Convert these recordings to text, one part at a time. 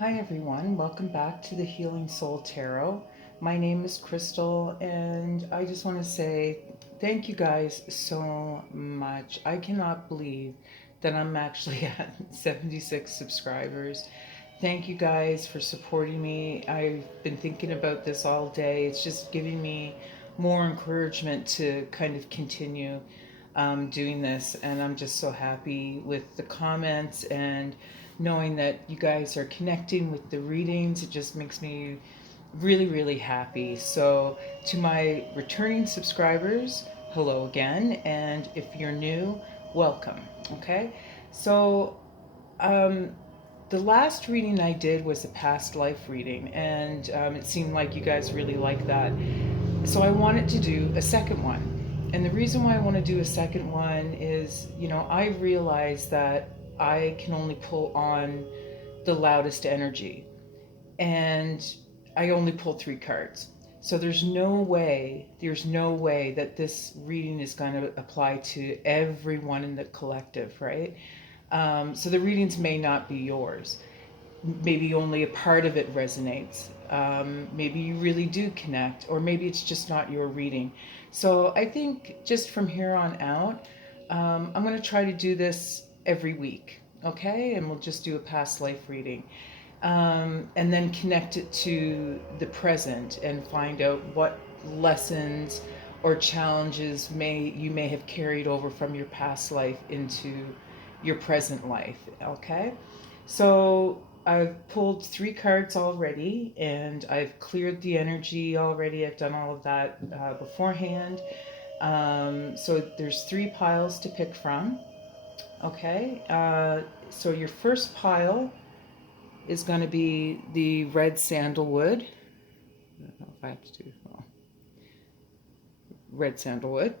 Hi everyone, welcome back to the Healing Soul Tarot. My name is Crystal and I just want to say thank you guys so much. I cannot believe that I'm actually at 76 subscribers. Thank you guys for supporting me. I've been thinking about this all day. It's just giving me more encouragement to kind of continue doing this, and I'm just so happy with the comments and knowing that you guys are connecting with the readings. It just makes me really, really happy. So, to my returning subscribers, hello again, and if you're new, welcome. Okay, so um, the last reading I did was a past life reading, and it seemed like you guys really like that. So I wanted to do a second one. And the reason why I want to do a second one is, I realize that I can only pull on the loudest energy. And I only pull 3 cards. So there's no way that this reading is going to apply to everyone in the collective, right? So the readings may not be yours. Maybe only a part of it resonates. Maybe you really do connect, or maybe it's just not your reading. So I think just from here on out, I'm going to try to do this every week, okay? And we'll just do a past life reading. And then connect it to the present and find out what lessons or challenges you may have carried over from your past life into your present life, okay? So I've pulled 3 cards already, and I've cleared the energy already. I've done all of that beforehand. So there's 3 piles to pick from. Okay, so your first pile is going to be the red sandalwood. I don't know if I have to do red sandalwood.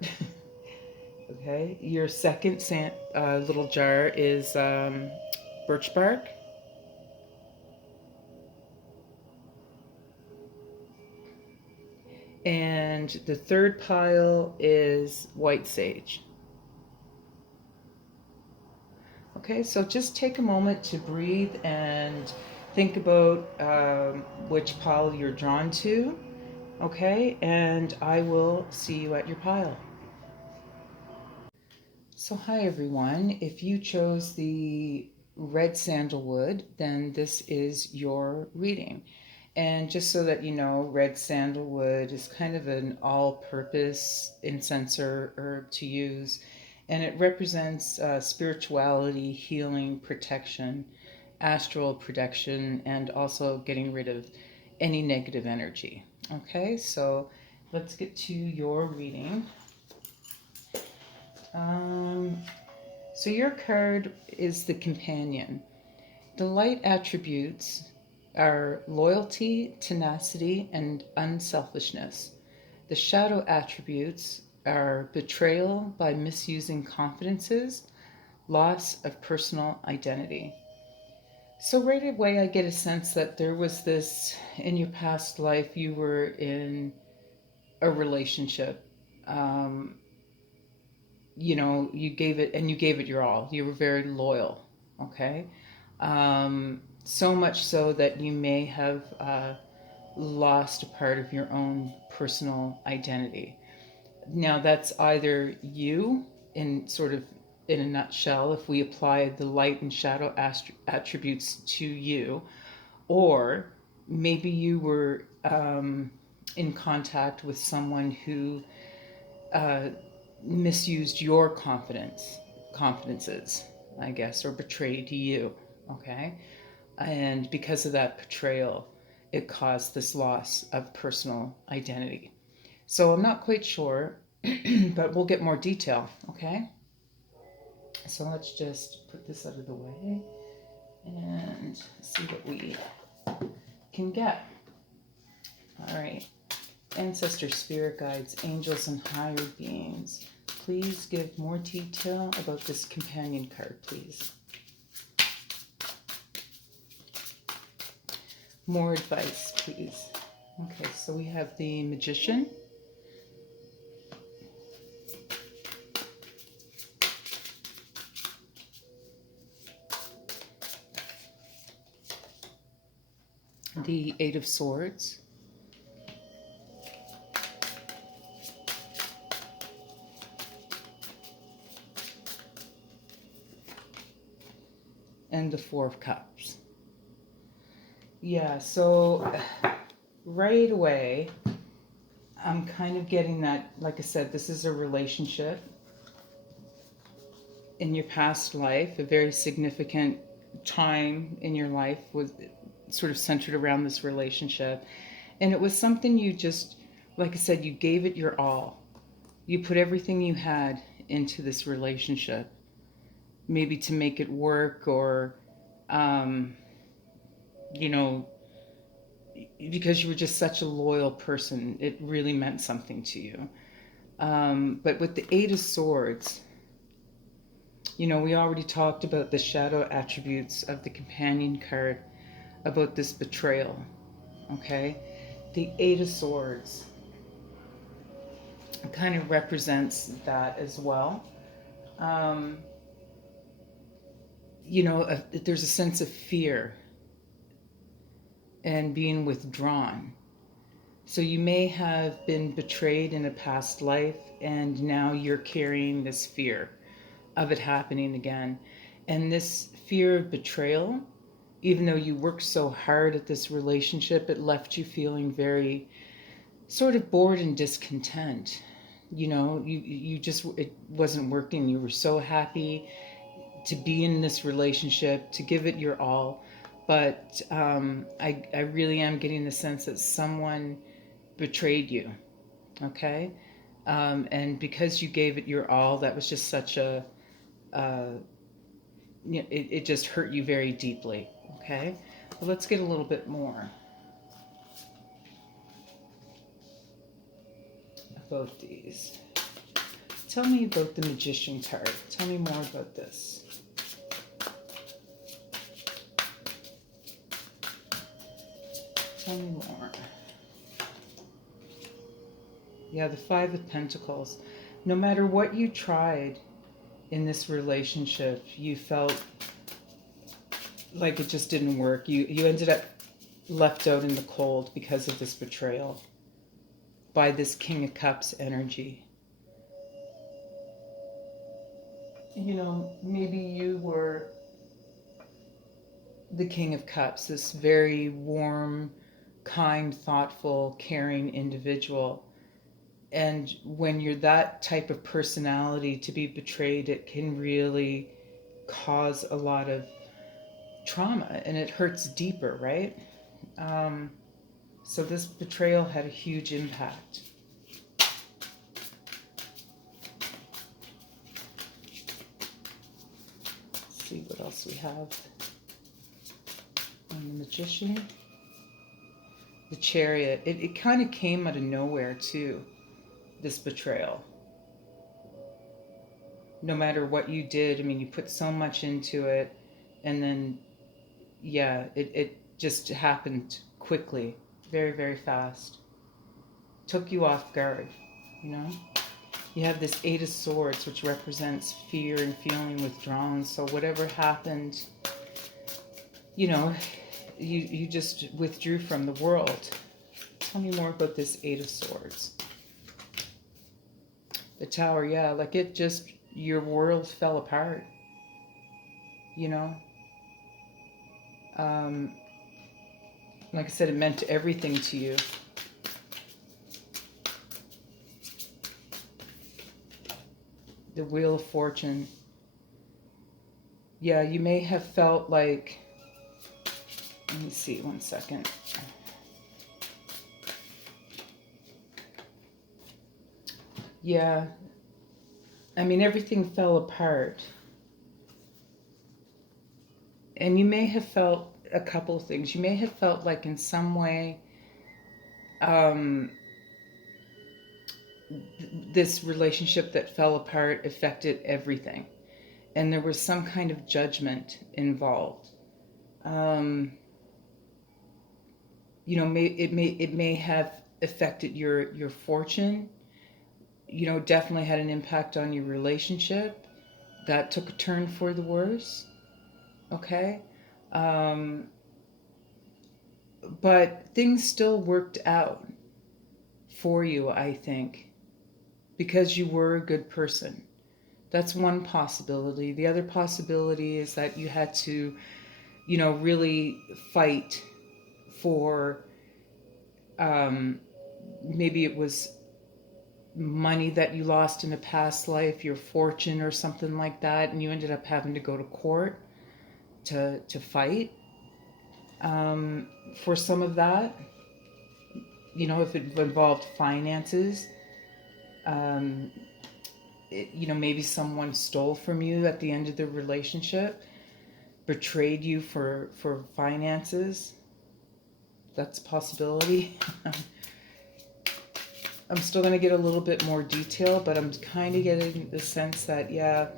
Okay, your second little jar is birchbark. And the third pile is white sage. Okay, so just take a moment to breathe and think about which pile you're drawn to. Okay, and I will see you at your pile. So hi everyone, if you chose the red sandalwood, then this is your reading. And just so that you know, red sandalwood is kind of an all-purpose incense or herb to use, and it represents spirituality, healing, protection, astral protection, and also getting rid of any negative energy. Okay, so let's get to your reading. So your card is the companion. The light attributes are loyalty, tenacity, and unselfishness. The shadow attributes are betrayal by misusing confidences, loss of personal identity. So right away I get a sense that there was this, in your past life, you were in a relationship. Um, you gave it your all. You were very loyal, okay? So much so that you may have lost a part of your own personal identity. Now, that's either you, in sort of in a nutshell, if we apply the light and shadow attributes to you, or maybe you were in contact with someone who uh, misused your confidences, I guess, or betrayed you, okay? And because of that betrayal, it caused this loss of personal identity. So I'm not quite sure, but we'll get more detail, okay? So let's just put this out of the way and see what we can get. All right. Ancestors, spirit guides, angels, and higher beings, please give more detail about this companion card, please. More advice, please. Okay, so we have the Magician, the Eight of Swords, and the Four of Cups. Yeah, so right away, I'm kind of getting that, like I said, this is a relationship in your past life, a very significant time in your life was sort of centered around this relationship. And it was something you just, like I said, you gave it your all. You put everything you had into this relationship, maybe to make it work, or, you know, because you were just such a loyal person, it really meant something to you. But with the Eight of Swords, you know, we already talked about the shadow attributes of the companion card, about this betrayal, okay? The Eight of Swords kind of represents that as well. Um, you know, there's a sense of fear and being withdrawn. So you may have been betrayed in a past life, and now you're carrying this fear of it happening again. And this fear of betrayal, even though you worked so hard at this relationship, it left you feeling very sort of bored and discontent. You know, you just, it wasn't working. You were so happy to be in this relationship, to give it your all. But I really am getting the sense that someone betrayed you, okay? And because you gave it your all, that was just such a, it just hurt you very deeply, okay? Well, let's get a little bit more about these. Tell me about the Magician card. Tell me more about this. Tell me more. Yeah, the Five of Pentacles. No matter what you tried in this relationship, you felt like it just didn't work. You ended up left out in the cold because of this betrayal by this King of Cups energy. You know, maybe you were the King of Cups, this very warm, kind, thoughtful, caring individual. And when you're that type of personality, to be betrayed, it can really cause a lot of trauma, and it hurts deeper, right? So this betrayal had a huge impact. Let's see what else we have. On the Magician. The Chariot. It kind of came out of nowhere, too, this betrayal. No matter what you did, I mean, you put so much into it, and then, yeah, it just happened quickly, very, very fast. Took you off guard, you know? You have this Eight of Swords, which represents fear and feeling withdrawn. So whatever happened, you know, you just withdrew from the world. Tell me more about this Eight of Swords. The Tower, yeah, like it just, your world fell apart, you know? Like I said, it meant everything to you. The Wheel of Fortune. Yeah, you may have felt like, let me see, one second. Yeah, I mean, everything fell apart. And you may have felt a couple of things. You may have felt like in some way, this relationship that fell apart affected everything. And there was some kind of judgment involved. You know, it may have affected your fortune. You know, definitely had an impact on your relationship. That took a turn for the worse. Okay. but things still worked out for you, I think, because you were a good person. That's one possibility. The other possibility is that you had to, really fight for, maybe it was money that you lost in a past life, your fortune or something like that, and you ended up having to go to court to fight, for some of that. If it involved finances, um, maybe someone stole from you at the end of the relationship, betrayed you for finances. That's a possibility. I'm still going to get a little bit more detail, but I'm kind of getting the sense that, yeah,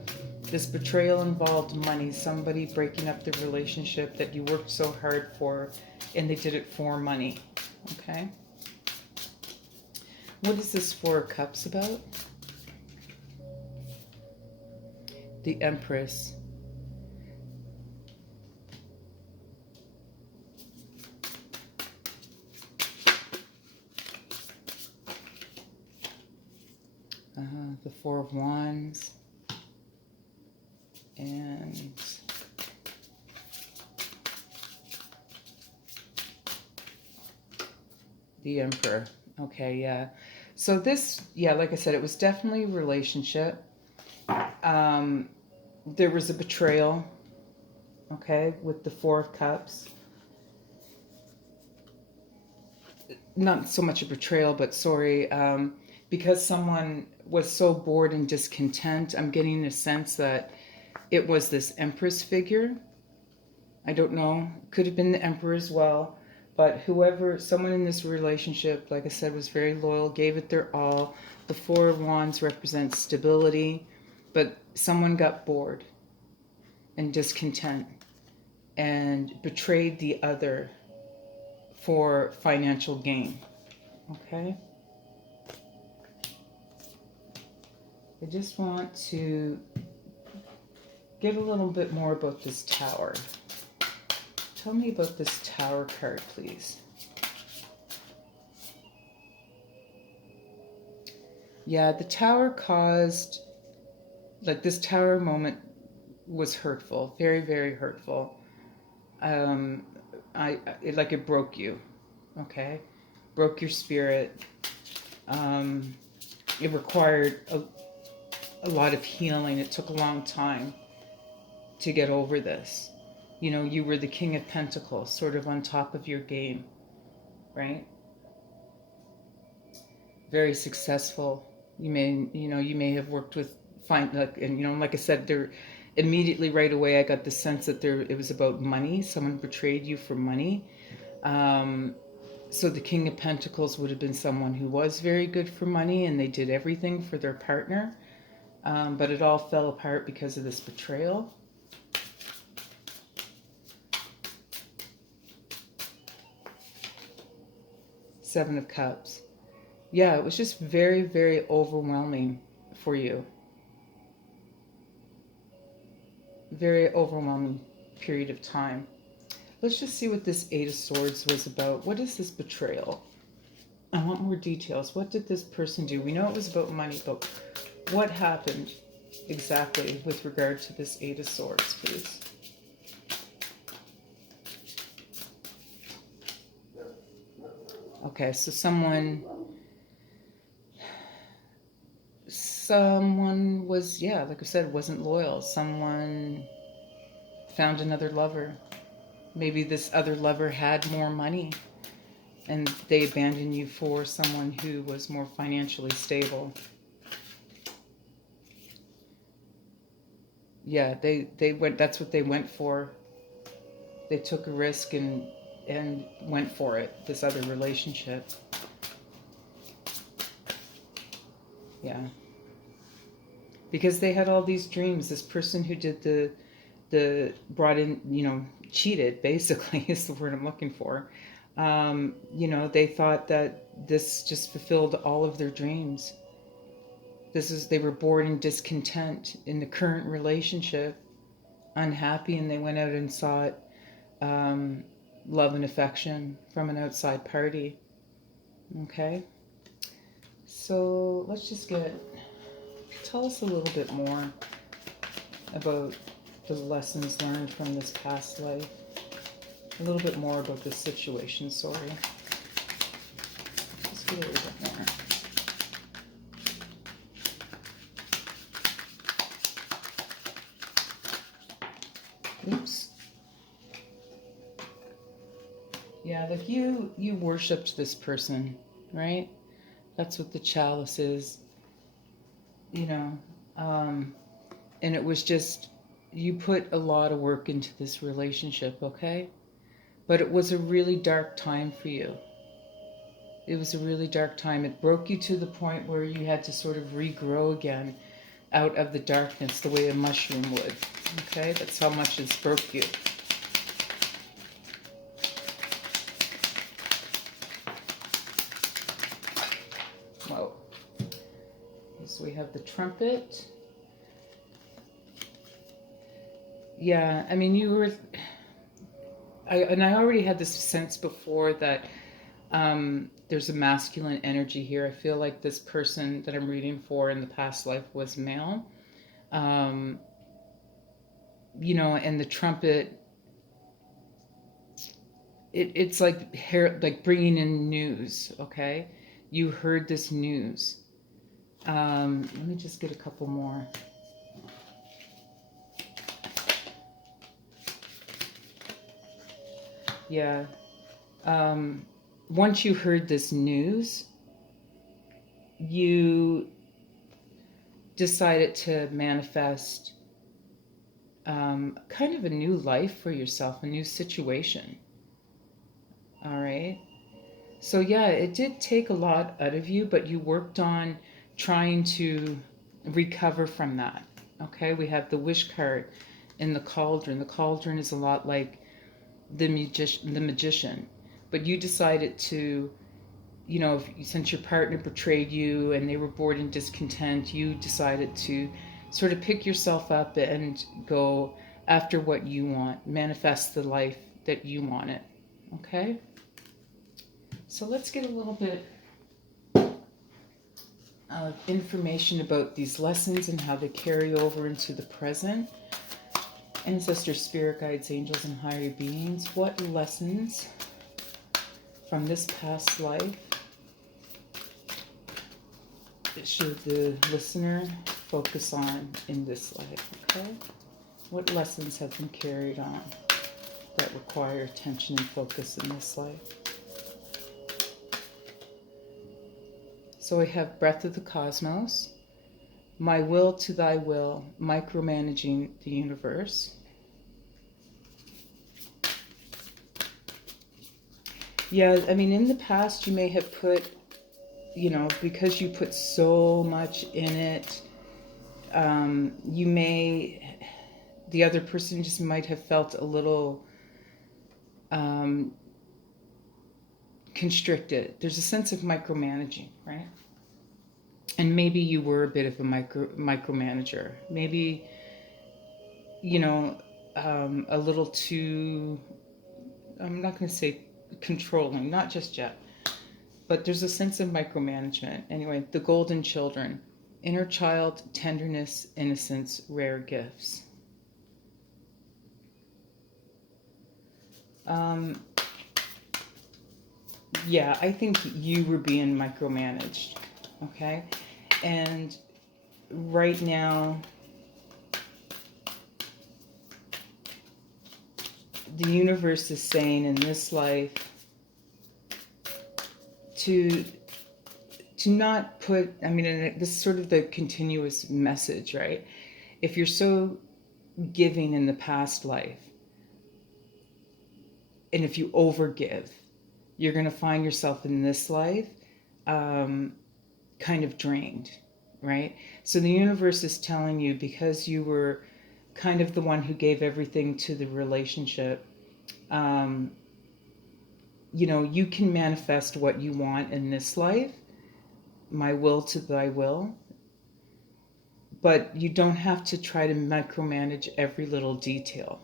this betrayal involved money, somebody breaking up the relationship that you worked so hard for, and they did it for money. Okay? What is this Four of Cups about? The Empress. The Four of Wands. And the Emperor. Okay, yeah. So this, yeah, like I said, it was definitely a relationship. There was a betrayal, okay, with the Four of Cups. Not so much a betrayal, but sorry, because someone was so bored and discontent, I'm getting a sense that it was this Empress figure. I don't know. Could have been the Emperor as well. But someone in this relationship, like I said, was very loyal, gave it their all. The Four of Wands represents stability, but someone got bored and discontent and betrayed the other for financial gain. Okay? I just want to get a little bit more about this Tower. Tell me about this Tower card, please. Yeah, the Tower caused, like, this Tower moment was hurtful, very, very hurtful. It broke you, okay? Broke your spirit. It required a lot of healing. It took a long time to get over this. You were the King of Pentacles, sort of on top of your game, right? Very successful. You may have worked with like I said, there immediately right away I got the sense that it was about money. Someone betrayed you for money. So the King of Pentacles would have been someone who was very good for money, and they did everything for their partner. But it all fell apart because of this betrayal. Seven of Cups. Yeah, it was just very, very overwhelming for you. Very overwhelming period of time. Let's just see what this Eight of Swords was about. What is this betrayal? I want more details. What did this person do? We know it was about money, but what happened exactly with regard to this Eight of Swords, please? Okay, so someone was, yeah, like I said, wasn't loyal. Someone found another lover. Maybe this other lover had more money and they abandoned you for someone who was more financially stable. Yeah, they went, that's what they went for. They took a risk and went for it, this other relationship. Yeah. Because they had all these dreams. This person who did brought in, cheated, basically, is the word I'm looking for. They thought that this just fulfilled all of their dreams. They were bored and discontent in the current relationship, unhappy, and they went out and sought love and affection from an outside party. Okay? So let's just tell us a little bit more about the lessons learned from this past life. A little bit more about this situation, sorry. Just get a little bit more. Oops. Yeah, like you worshipped this person, right? That's what the chalice is, you know. And it was just, you put a lot of work into this relationship, okay? But it was a really dark time for you. It was a really dark time. It broke you to the point where you had to sort of regrow again out of the darkness, the way a mushroom would, okay? That's how much it's broke you. Whoa. So we have the trumpet. Yeah, I mean, I already had this sense before that there's a masculine energy here. I feel like this person that I'm reading for in the past life was male. You know, and the trumpet, it's like bringing in news, okay? You heard this news. Let me just get a couple more. Yeah. Once you heard this news, you decided to manifest kind of a new life for yourself, a new situation. All right. So yeah, it did take a lot out of you, but you worked on trying to recover from that. Okay, we have the wish card in the cauldron. The cauldron is a lot like the magician, but you decided to, you know, since your partner betrayed you and they were bored and discontent, you decided to sort of pick yourself up and go after what you want, manifest the life that you wanted. Okay? So let's get a little bit of information about these lessons and how they carry over into the present. Ancestors, spirit guides, angels, and higher beings, what lessons from this past life should the listener focus on in this life, okay? What lessons have been carried on that require attention and focus in this life? So we have breath of the cosmos, my will to thy will, micromanaging the universe. Yeah, I mean, in the past you may have put, you know, because you put so much in it, the other person just might have felt a little constricted. There's a sense of micromanaging, right? And maybe you were a bit of a micromanager. Maybe, you know, a little too, I'm not going to say controlling, not just yet, but there's a sense of micromanagement. Anyway, the golden children, inner child, tenderness, innocence, rare gifts. Yeah, I think you were being micromanaged, okay? And right now, the universe is saying in this life to not put, I mean, and this is sort of the continuous message, right? If you're so giving in the past life, and if you overgive, you're going to find yourself in this life kind of drained, right? So the universe is telling you, because you were kind of the one who gave everything to the relationship, you know, you can manifest what you want in this life, my will to thy will, but you don't have to try to micromanage every little detail,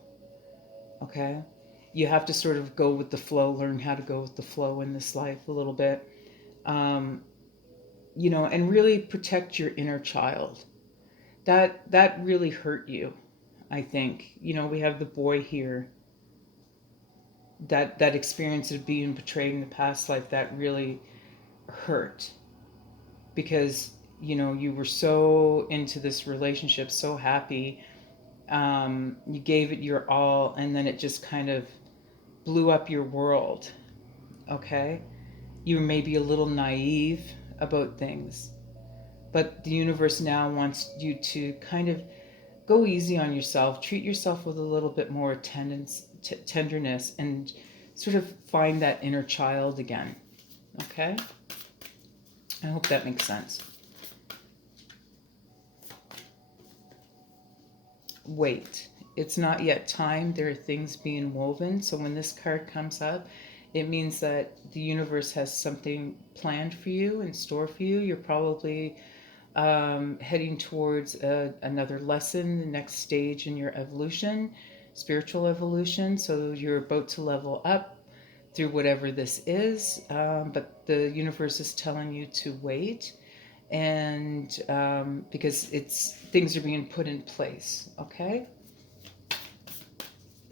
okay? you have to sort of go with the flow, learn how to go with the flow in this life a little bit. Um, and really protect your inner child. That really hurt you, I think. We have the boy here, that experience of being betrayed in the past life, that really hurt, because you were so into this relationship, so happy. You gave it your all, and then it just kind of blew up your world. Okay, you were maybe a little naive about things, but the universe now wants you to kind of go easy on yourself, treat yourself with a little bit more tenderness, and sort of find that inner child again. Okay, I hope that makes sense. Wait, it's not yet time. There are things being woven. So when this card comes up, it means that the universe has something planned for you, in store for you. You're probably heading towards another lesson, the next stage in your evolution, spiritual evolution. So you're about to level up through whatever this is, but the universe is telling you to wait, and because things are being put in place. Okay,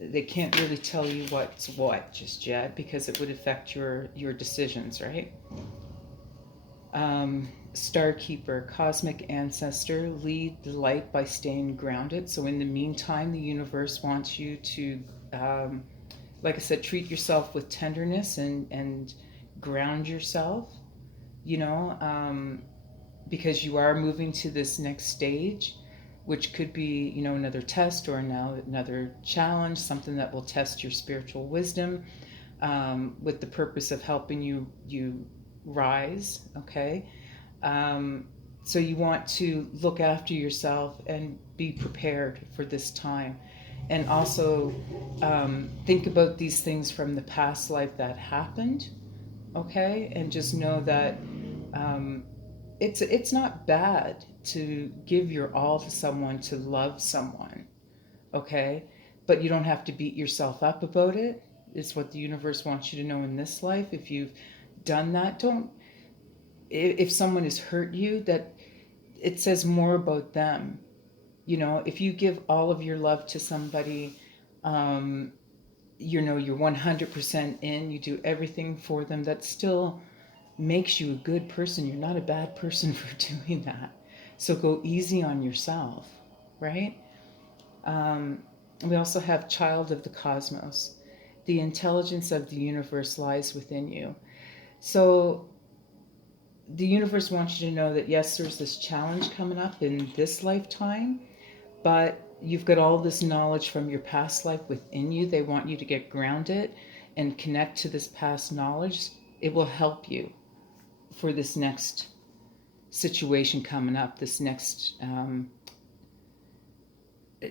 they can't really tell you what's what just yet, because it would affect your decisions, right? Star Keeper, cosmic ancestor, lead the light by staying grounded. So in the meantime, the universe wants you to, like I said, treat yourself with tenderness, and ground yourself, because you are moving to this next stage, which could be, another test, or now another challenge, something that will test your spiritual wisdom, with the purpose of helping you rise. Okay, so you want to look after yourself and be prepared for this time, and also think about these things from the past life that happened. Okay, and just know that it's not bad to give your all to someone, to love someone. Okay, but you don't have to beat yourself up about it. It's what the universe wants you to know in this life. If you've done that, don't. If someone has hurt you, that it says more about them. If you give all of your love to somebody, you're 100% in, you do everything for them, that still makes you a good person. You're not a bad person for doing that. So go easy on yourself, right? We also have Child of the Cosmos. The intelligence of the universe lies within you. So the universe wants you to know that, yes, there's this challenge coming up in this lifetime, but you've got all this knowledge from your past life within you. They want you to get grounded and connect to this past knowledge. It will help you for this next situation coming up, this next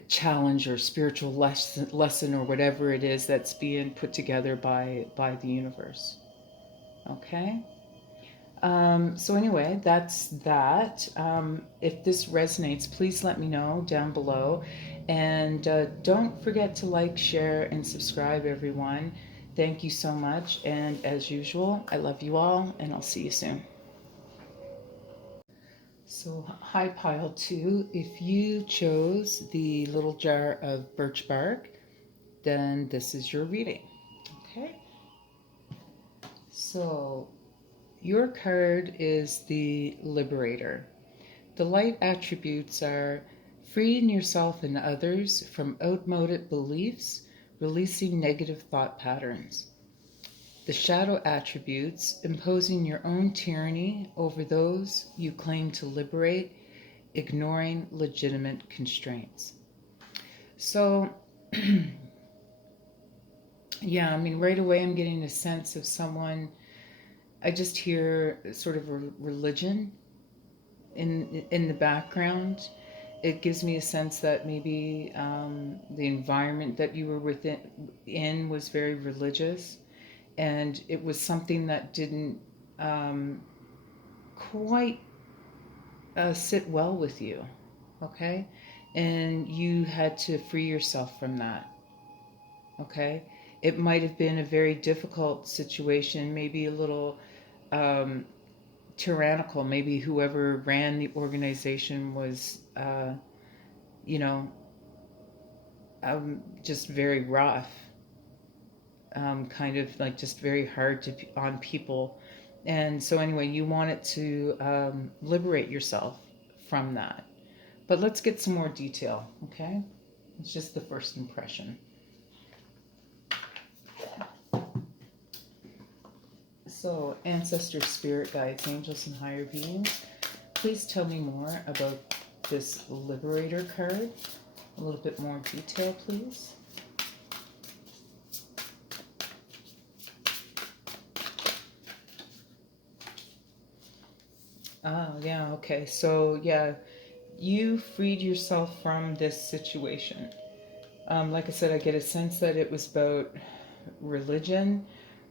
challenge or spiritual lesson, or whatever it is that's being put together by the universe. Okay. So anyway, that's that. If this resonates, please let me know down below. And don't forget to like, share, and subscribe, everyone. Thank you so much. And as usual, I love you all, and I'll see you soon. So, hi, pile 2. If you chose the little jar of Birchbark, then this is your reading. Okay? So, your card is the Liberator. The light attributes are freeing yourself and others from outmoded beliefs, releasing negative thought patterns. The shadow attributes, imposing your own tyranny over those you claim to liberate, ignoring legitimate constraints. So, yeah, I mean, right away I'm getting a sense of someone. I just hear sort of a religion in the background. It gives me a sense that maybe the environment that you were in was very religious, and it was something that didn't quite sit well with you. Okay, and you had to free yourself from that. Okay, it might have been a very difficult situation, maybe a little tyrannical. Maybe whoever ran the organization was, you know, just very rough, kind of like just very hard on people. And so, anyway, you wanted to liberate yourself from that. But let's get some more detail, okay? It's just the first impression. So, ancestors, spirit guides, angels, and higher beings, please tell me more about this Liberator card. A little bit more detail, please. Ah, yeah, okay. So, yeah, you freed yourself from this situation. Like I said, I get a sense that it was about religion,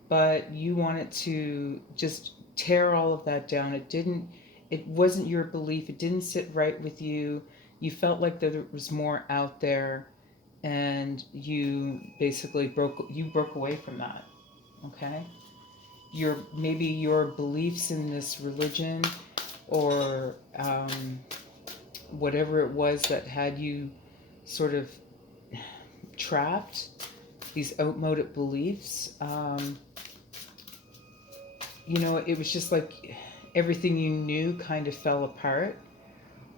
but you wanted to just tear all of that down. It wasn't your belief. It didn't sit right with you. You felt like there was more out there, and you basically broke away from that. Okay? Maybe your beliefs in this religion, or whatever it was that had you sort of trapped, these outmoded beliefs, it was just like everything you knew kind of fell apart,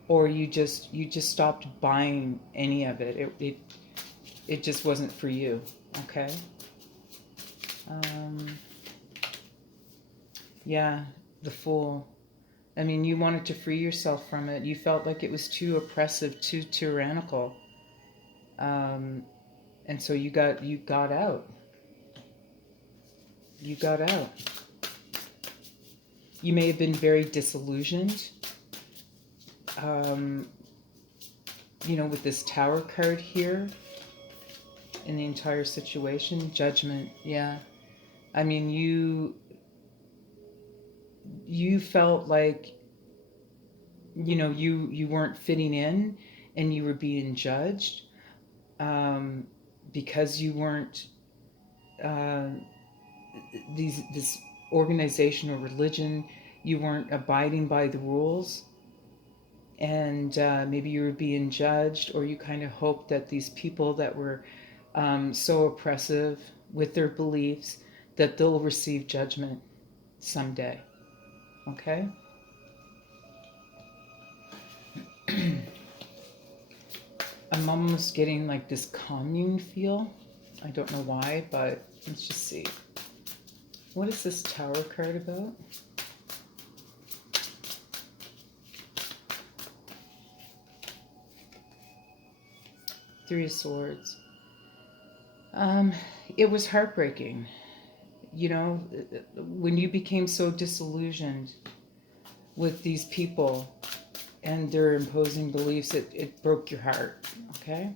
or you just stopped buying any of it. It just wasn't for you. Okay. Yeah, the Fool. I mean, you wanted to free yourself from it. You felt like it was too oppressive, too tyrannical, and so you got out. You got out. You may have been very disillusioned, with this Tower card here in the entire situation. Judgment, yeah. I mean, you felt like, you weren't fitting in, and you were being judged, because you weren't this organization or religion. You weren't abiding by the rules, and maybe you were being judged, or you kind of hoped that these people that were so oppressive with their beliefs, that they'll receive judgment someday. Okay? I'm almost getting like this commune feel. I don't know why, but let's just see. What is this Tower card about? Three of Swords. It was heartbreaking. When you became so disillusioned with these people and their imposing beliefs, it broke your heart. Okay?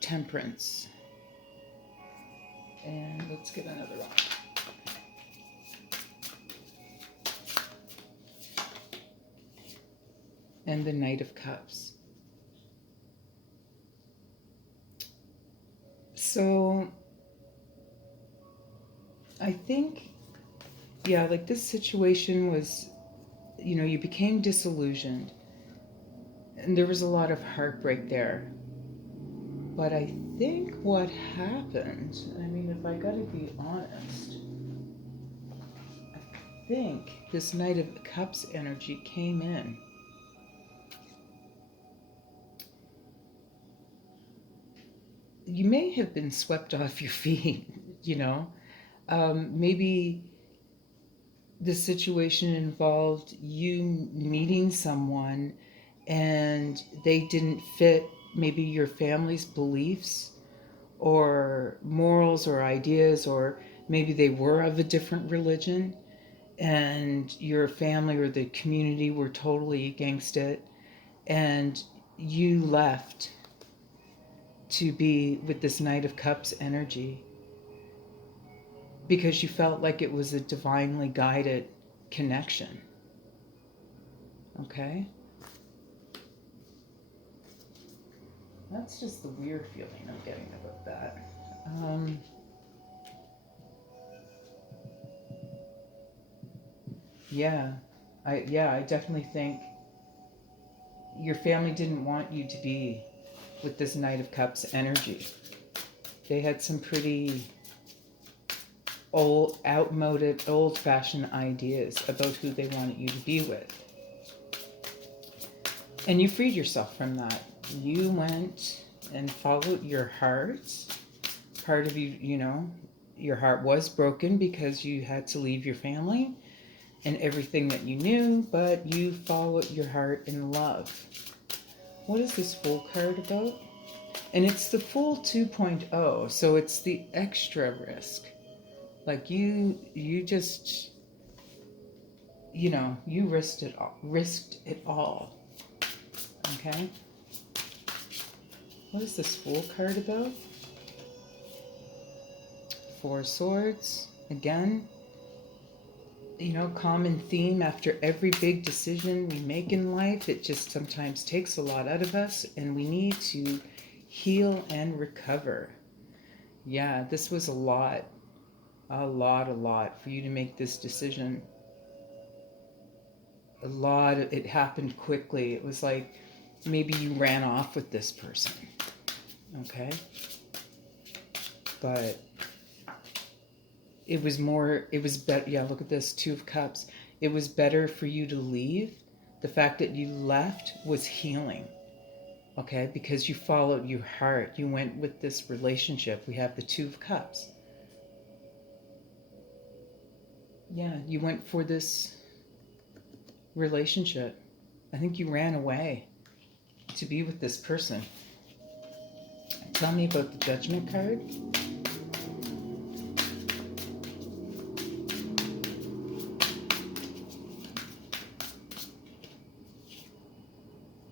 Temperance. And let's get another one. And the Knight of Cups. So I think, yeah, like this situation was, you became disillusioned, and there was a lot of heartbreak there. But I think what happened, I mean, if I gotta be honest, I think this Knight of Cups energy came in. You may have been swept off your feet, maybe the situation involved you meeting someone and they didn't fit maybe your family's beliefs or morals or ideas, or maybe they were of a different religion and your family or the community were totally against it, and you left to be with this Knight of Cups energy because you felt like it was a divinely guided connection. Okay? That's just the weird feeling I'm getting about that. Yeah, I definitely think your family didn't want you to be with this Knight of Cups energy. They had some pretty old, outmoded, old-fashioned ideas about who they wanted you to be with. And you freed yourself from that. You went and followed your heart. Part of you, you know, your heart was broken because you had to leave your family and everything that you knew, but you followed your heart in love. What is this Fool card about? And it's the Fool 2.0, so it's the extra risk. Like you just, you know, you risked it all. Okay? What is this Fool card about? Four Swords, again. You know, common theme after every big decision we make in life, it just sometimes takes a lot out of us and we need to heal and recover. Yeah, this was a lot for you to make this decision. It happened quickly. It was like maybe you ran off with this person. Okay? But it was better. Yeah, look at this, Two of Cups. It was better for you to leave. The fact that you left was healing. Okay? Because you followed your heart. You went with this relationship. We have the Two of Cups. Yeah, you went for this relationship. I think you ran away to be with this person. Tell me about the Judgment card.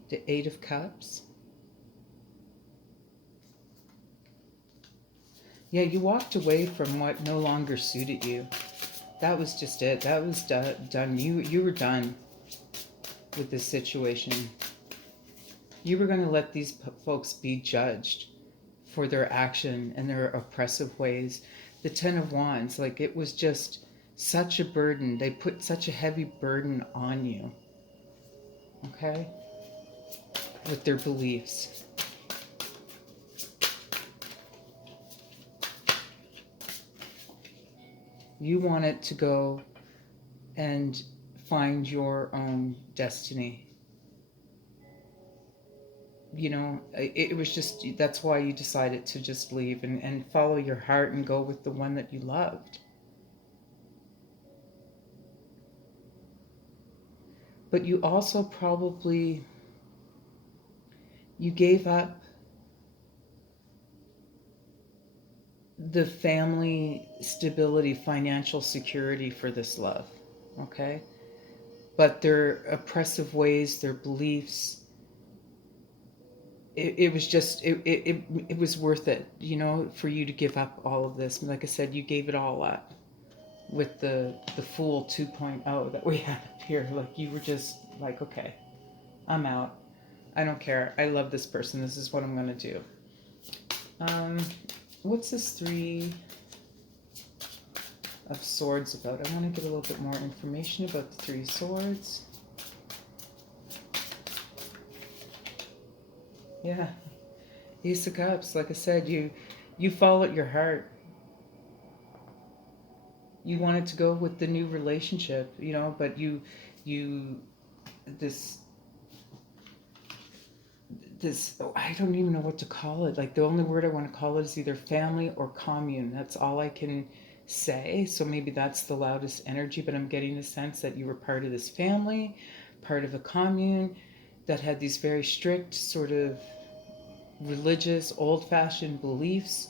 The Eight of Cups. Yeah, you walked away from what no longer suited you. That was just it. That was done. You were done with this situation. You were going to let these folks be judged for their action and their oppressive ways. The Ten of Wands, like it was just such a burden. They put such a heavy burden on you. Okay? With their beliefs. You wanted to go and find your own destiny. You know, it was just, that's why you decided to just leave and follow your heart and go with the one that you loved. But you also probably, you gave up the family stability, financial security for this love, okay? But their oppressive ways, their beliefs, it was just, it was worth it, you know, for you to give up all of this. Like I said, you gave it all up with the Fool 2.0 that we have here. Like you were just like, okay, I'm out. I don't care. I love this person. This is what I'm going to do. What's this Three of Swords about? I want to get a little bit more information about the Three Swords. Yeah. Ace of Cups. Like I said, you followed your heart. You wanted to go with the new relationship, you know, but this, I don't even know what to call it. Like the only word I want to call it is either family or commune. That's all I can say. So maybe that's the loudest energy, but I'm getting the sense that you were part of this family, part of a commune that had these very strict sort of religious, old-fashioned beliefs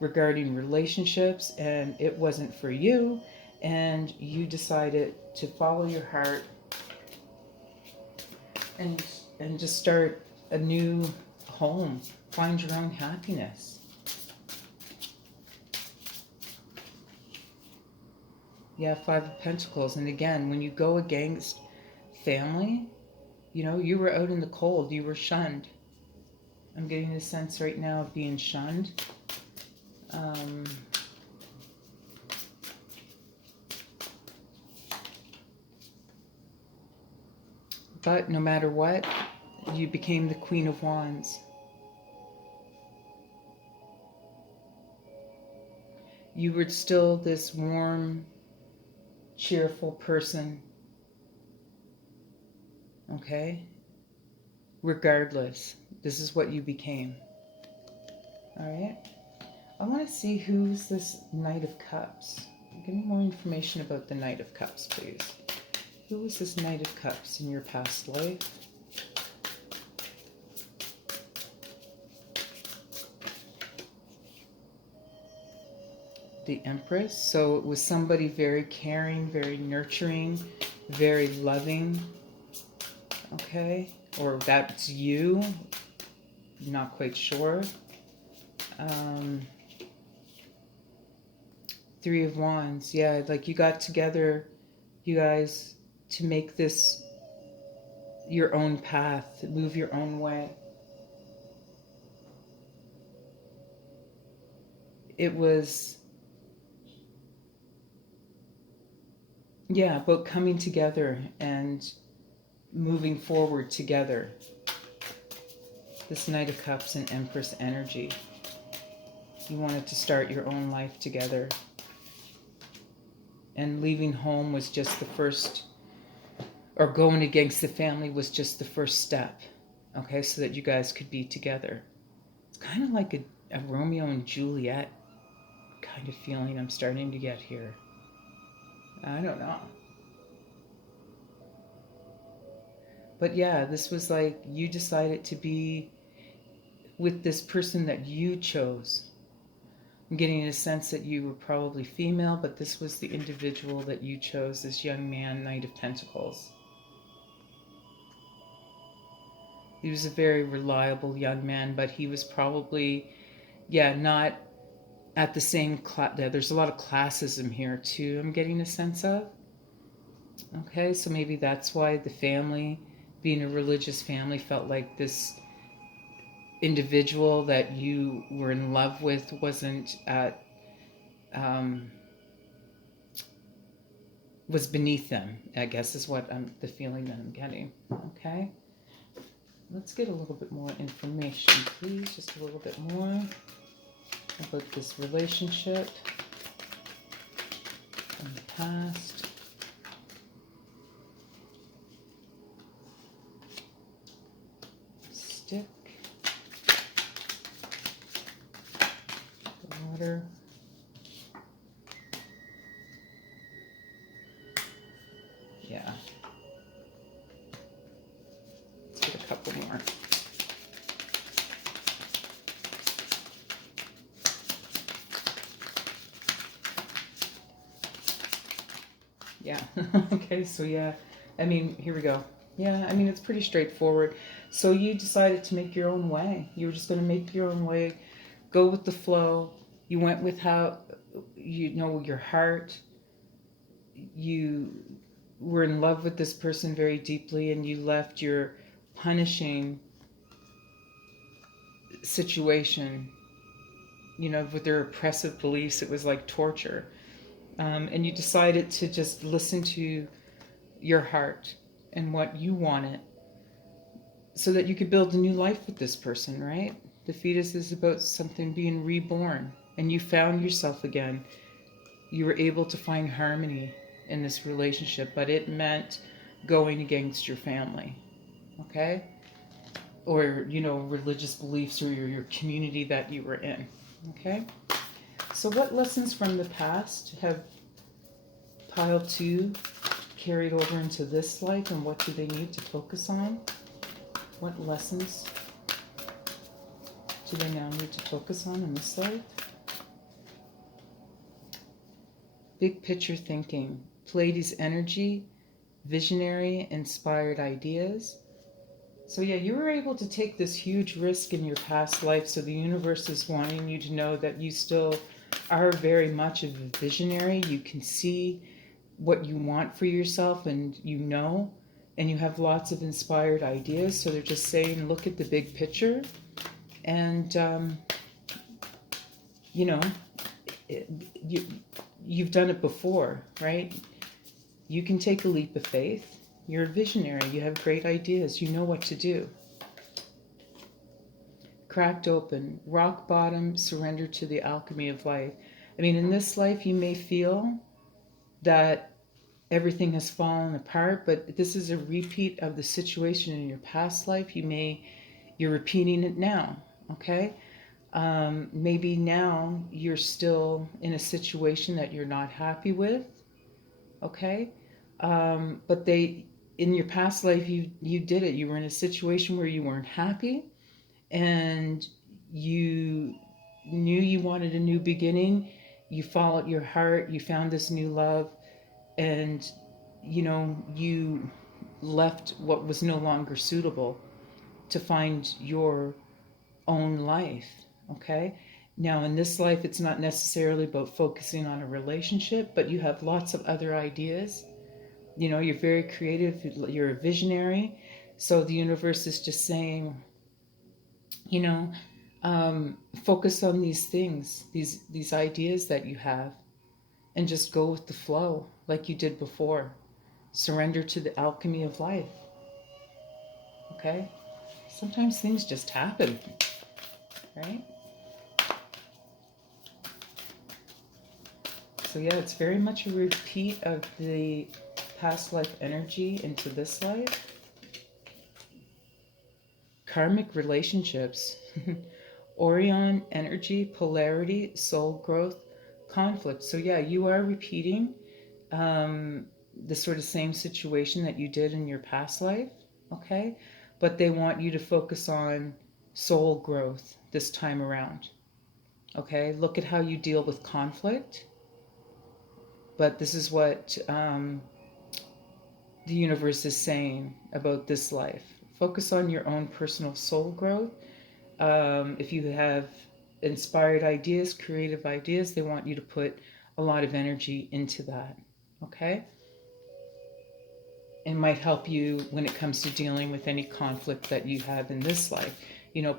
regarding relationships, and it wasn't for you, and you decided to follow your heart and just start a new home, find your own happiness. Yeah, Five of Pentacles. And again, when you go against family, you know, you were out in the cold, you were shunned. I'm getting a sense right now of being shunned. But no matter what, you became the Queen of Wands. You were still this warm, cheerful person. Okay? Regardless, this is what you became. All right? I want to see who's this Knight of Cups. Give me more information about the Knight of Cups, please. Who was this Knight of Cups in your past life? The Empress. So it was somebody very caring, very nurturing, very loving. Okay? Or that's you. Not quite sure. Three of Wands. Yeah, like you got together, you guys, to make this your own path, move your own way. It was, yeah, about coming together and moving forward together. This Knight of Cups and Empress energy. You wanted to start your own life together. And leaving home was just the first, or going against the family was just the first step. Okay, so that you guys could be together. It's kind of like a Romeo and Juliet kind of feeling I'm starting to get here. I don't know. But yeah, this was like you decided to be with this person that you chose. I'm getting a sense that you were probably female, but this was the individual that you chose, this young man, Knight of Pentacles. He was a very reliable young man, but he was probably, yeah, not at the same class. There's a lot of classism here too, I'm getting a sense of. Okay, so maybe that's why the family, being a religious family, felt like this individual that you were in love with wasn't at, was beneath them, I guess is what the feeling that I'm getting. Okay, let's get a little bit more information, please. Just a little bit more about this relationship in the past. Stick. The water. Yeah. Let's get a couple more. Yeah. Okay, so yeah. I mean, here we go. Yeah, I mean, it's pretty straightforward. So you decided to make your own way. You were just going to make your own way, go with the flow. You went with how, you know, your heart. You were in love with this person very deeply, and you left your punishing situation, you know, with their oppressive beliefs. It was like torture. And you decided to just listen to your heart and what you wanted so that you could build a new life with this person, right? The fetus is about something being reborn, and you found yourself again. You were able to find harmony in this relationship, but it meant going against your family, okay? Or, you know, religious beliefs or your community that you were in, okay? So what lessons from the past have pile 2 carried over into this life, and what do they need to focus on? What lessons do they now need to focus on in this life? Big picture thinking, Pleiades energy, visionary, inspired ideas. So yeah, you were able to take this huge risk in your past life, so the universe is wanting you to know that you still are very much of a visionary. You can see what you want for yourself, and you know, and you have lots of inspired ideas. So they're just saying, look at the big picture And, you know, it, you, you've done it before, right? You can take a leap of faith. You're a visionary. You have great ideas. You know what to do. Cracked open, rock bottom, surrender to the alchemy of life. I mean, in this life, you may feel that everything has fallen apart, but this is a repeat of the situation in your past life. You're repeating it now, okay? Maybe now you're still in a situation that you're not happy with, okay? But in your past life, you did it. You were in a situation where you weren't happy, and you knew you wanted a new beginning. You followed your heart. You found this new love, and you left what was no longer suitable to find your own life. Okay, now in this life it's not necessarily about focusing on a relationship, but you have lots of other ideas. You're very creative, you're a visionary. So the universe is just saying, you know focus on these things, these ideas that you have, and just go with the flow like you did before. Surrender to the alchemy of life. Okay? Sometimes things just happen, right? So, yeah, it's very much a repeat of the past life energy into this life. Karmic relationships, Orion energy, polarity, soul growth, conflict. So, yeah, you are repeating the sort of same situation that you did in your past life, okay? But they want you to focus on soul growth this time around, okay? Look at how you deal with conflict. But this is what the universe is saying about this life. Focus on your own personal soul growth. If you have inspired ideas, creative ideas, they want you to put a lot of energy into that, okay? It might help you when it comes to dealing with any conflict that you have in this life.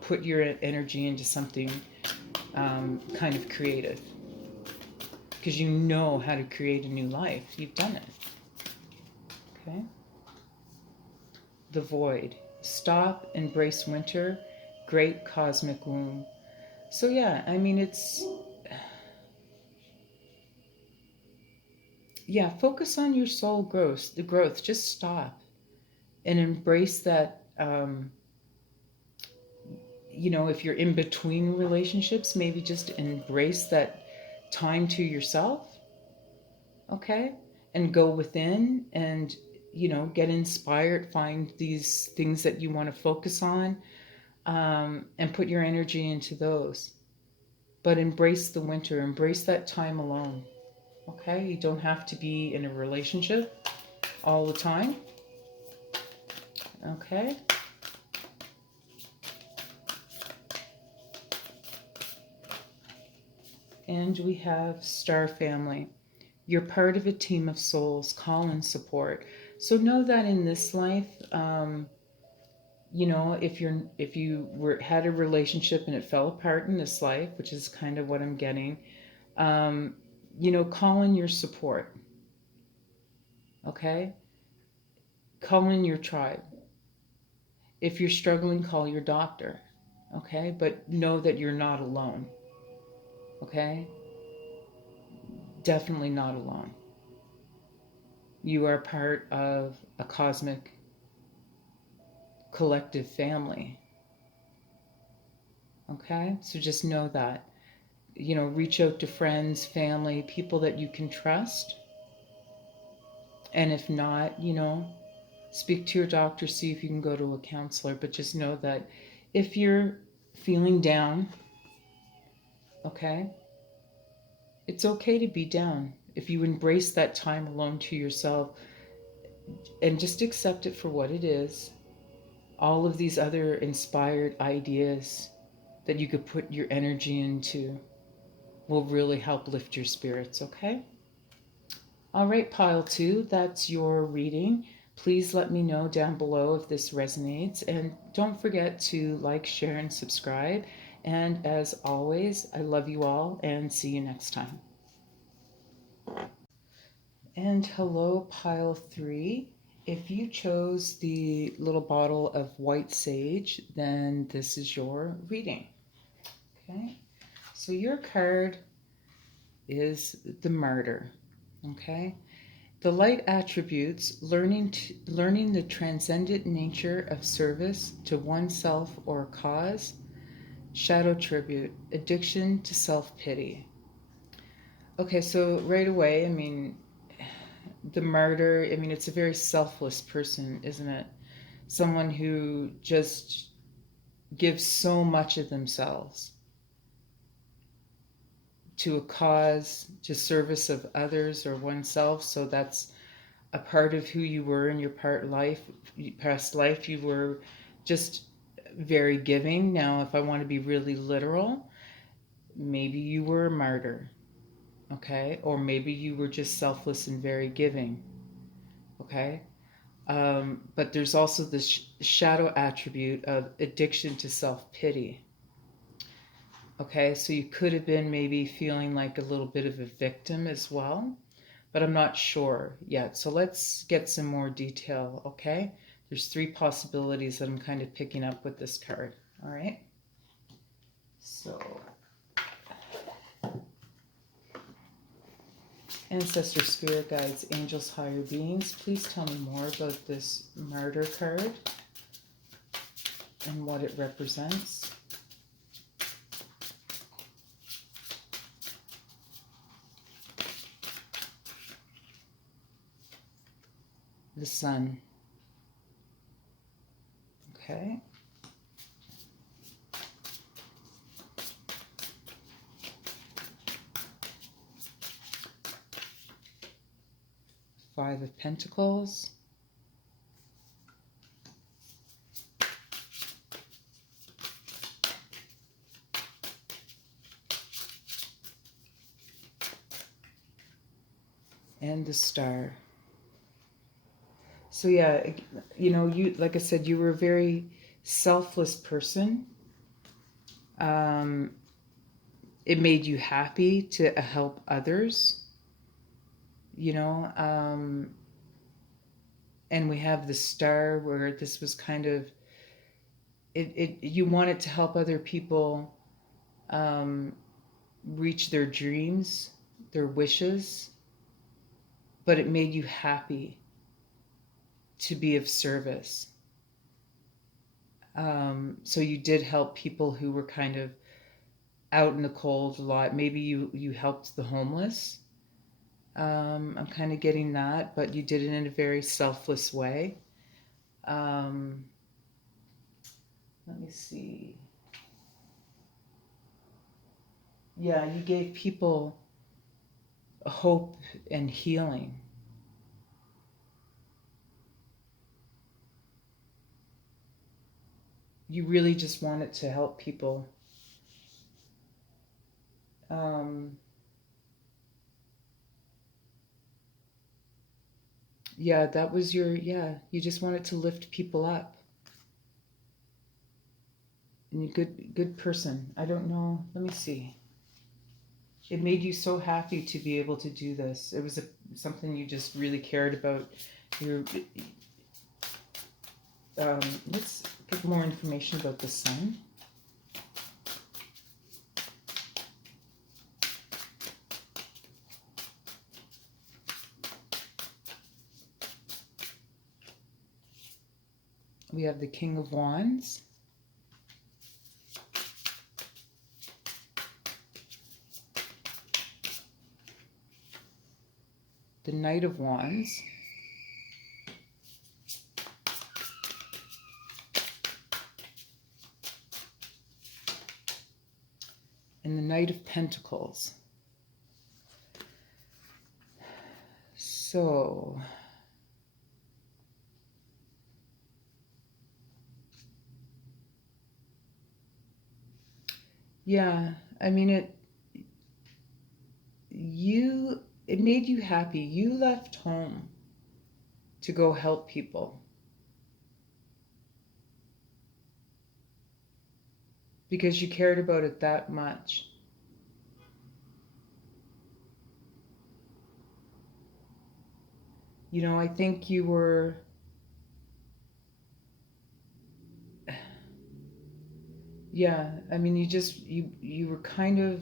Put your energy into something kind of creative, because you know how to create a new life. You've done it. Okay? The void. Stop, embrace winter, great cosmic womb. So yeah, I mean, focus on your soul growth, the growth. Just stop and embrace that. If you're in between relationships, maybe just embrace that time to yourself, okay? And go within and, get inspired, find these things that you want to focus on, and put your energy into those. But embrace the winter, embrace that time alone, okay? You don't have to be in a relationship all the time, okay? And we have Star Family. You're part of a team of souls. Call and support. So know that in this life, if you had a relationship and it fell apart in this life, which is kind of what I'm getting, call in your support. Okay? Call in your tribe. If you're struggling, call your doctor. Okay? But know that you're not alone. Okay? Definitely not alone. You are part of a cosmic collective family. Okay? So just know that. Reach out to friends, family, people that you can trust. And if not, speak to your doctor, see if you can go to a counselor. But just know that if you're feeling down, okay, it's okay to be down. If you embrace that time alone to yourself and just accept it for what it is, all of these other inspired ideas that you could put your energy into will really help lift your spirits, okay? All right, pile 2, that's your reading. Please let me know down below if this resonates. And don't forget to like, share, and subscribe. And as always, I love you all and see you next time. And hello, pile 3. If you chose the little bottle of white sage, then this is your reading. Okay, so your card is the Martyr. Okay, the light attributes learning the transcendent nature of service to oneself or cause. Shadow tribute, addiction to self-pity. Okay, so right away, I mean, the martyr, I mean, it's a very selfless person, isn't it? Someone who just gives so much of themselves to a cause, to service of others or oneself. So that's a part of who you were in your past life. You were just very giving. Now, if I want to be really literal, maybe you were a martyr, okay? Or maybe you were just selfless and very giving, okay? But there's also this shadow attribute of addiction to self-pity. Okay, so you could have been maybe feeling like a little bit of a victim as well, but I'm not sure yet. So let's get some more detail, okay? There's 3 possibilities that I'm kind of picking up with this card, all right? So, ancestor, spirit guides, angels, higher beings, please tell me more about this martyr card and what it represents. The sun. Okay. Five of Pentacles. And the Star. So yeah, you know, you, like I said, you were a very selfless person. It made you happy to help others, you know, and we have the Star where this was kind of, you wanted to help other people reach their dreams, their wishes, but it made you happy to be of service. So you did help people who were kind of out in the cold a lot. Maybe you helped the homeless. I'm kind of getting that, but you did it in a very selfless way. Let me see. Yeah, you gave people hope and healing. You really just wanted to help people. Yeah, that was your, yeah, you just wanted to lift people up. And you're good person. I don't know. Let me see. It made you so happy to be able to do this. It was something you just really cared about. Let's get more information about the sun. We have the King of Wands. The Knight of Wands. And the Knight of Pentacles. So, yeah, I mean, it made you happy. You left home. to go help people. Because you cared about it that much. You know, I think you were, yeah, I mean, you were kind of,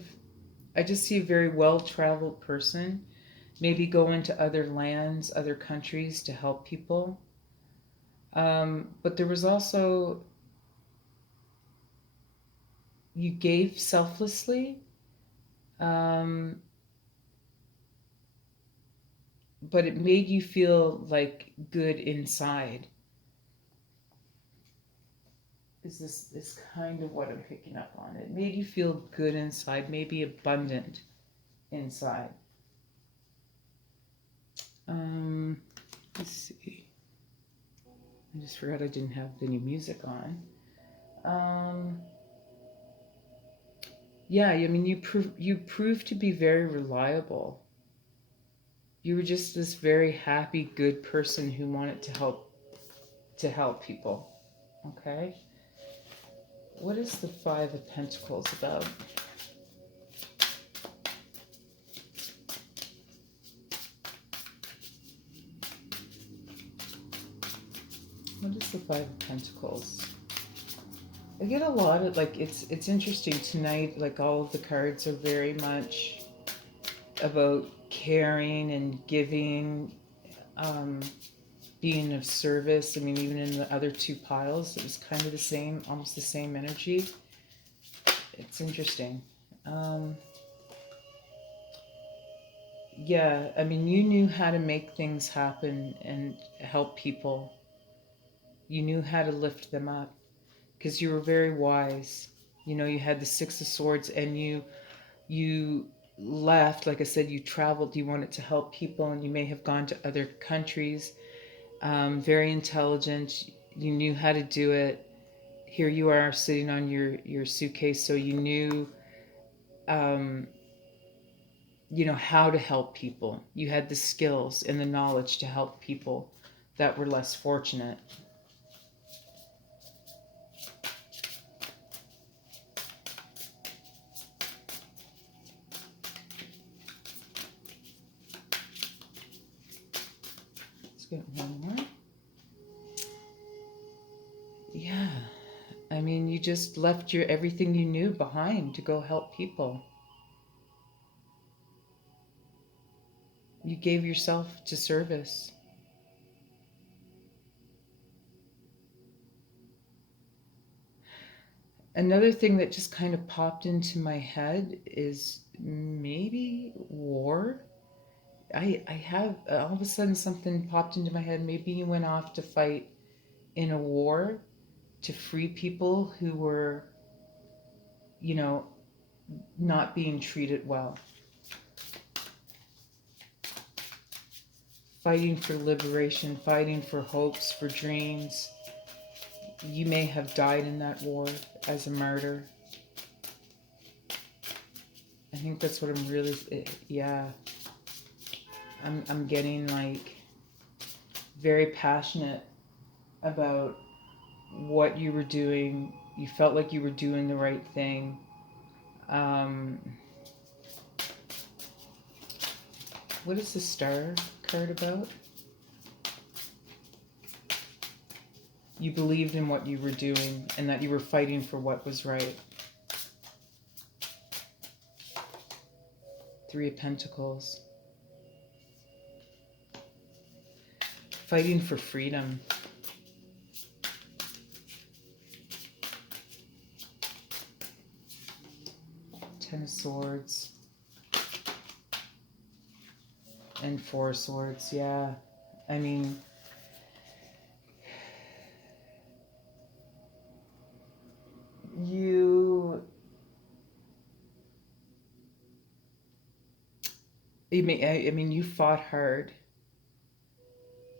I just see a very well-traveled person, maybe go into other lands, other countries to help people. But there was also, you gave selflessly, um, but it made you feel like good inside. Is kind of what I'm picking up on. It made you feel good inside, maybe abundant inside. Let's see. I just forgot I didn't have any music on. Yeah, I mean, you proved to be very reliable. You were just this very happy, good person who wanted to help people. Okay. What is the Five of Pentacles about? What is the Five of Pentacles? I get a lot of, like, it's interesting tonight, like all of the cards are very much about caring and giving, um, being of service. I mean, even in the other two piles, it was kind of the same, almost the same energy. It's interesting. Um, yeah, I mean, you knew how to make things happen and help people. You knew how to lift them up because you were very wise. You know, you had the Six of Swords, and you left, like I said, you traveled, you wanted to help people, and you may have gone to other countries. Very intelligent, you knew how to do it. Here you are sitting on your suitcase, so you knew, um, you know, how to help people. You had the skills and the knowledge to help people that were less fortunate. Let's get one more. Yeah, I mean, you just left your everything you knew behind to go help people. You gave yourself to service. Another thing that just kind of popped into my head is maybe war. I have, all of a sudden something popped into my head. Maybe you went off to fight in a war to free people who were, you know, not being treated well. Fighting for liberation, fighting for hopes, for dreams. You may have died in that war as a martyr. I think that's what I'm really, yeah. I'm getting like very passionate about what you were doing. You felt like you were doing the right thing. Um, what is the Star card about? You believed in what you were doing and that you were fighting for what was right. Three of Pentacles. Fighting for freedom. Ten of Swords. And Four of Swords, yeah. I mean, you I mean, you fought hard.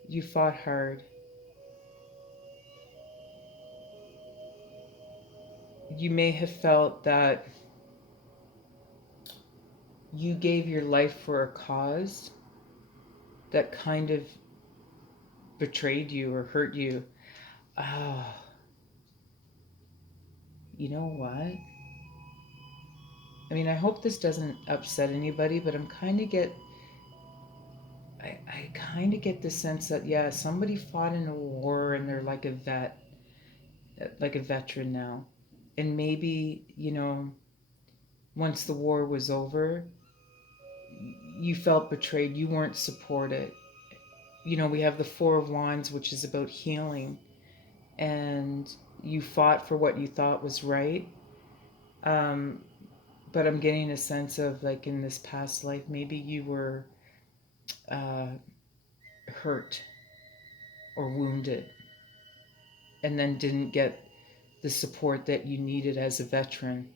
You fought hard. You may have felt that you gave your life for a cause that kind of betrayed you or hurt you. Oh, you know what? I mean, I hope this doesn't upset anybody, but I kind of get the sense that, yeah, somebody fought in a war and they're like a vet, like a veteran now. And maybe, once the war was over, you felt betrayed. You weren't supported. We have the Four of Wands, which is about healing, and you fought for what you thought was right. Um, but I'm getting a sense of, like, in this past life, maybe you were uh, hurt or wounded and then didn't get the support that you needed as a veteran.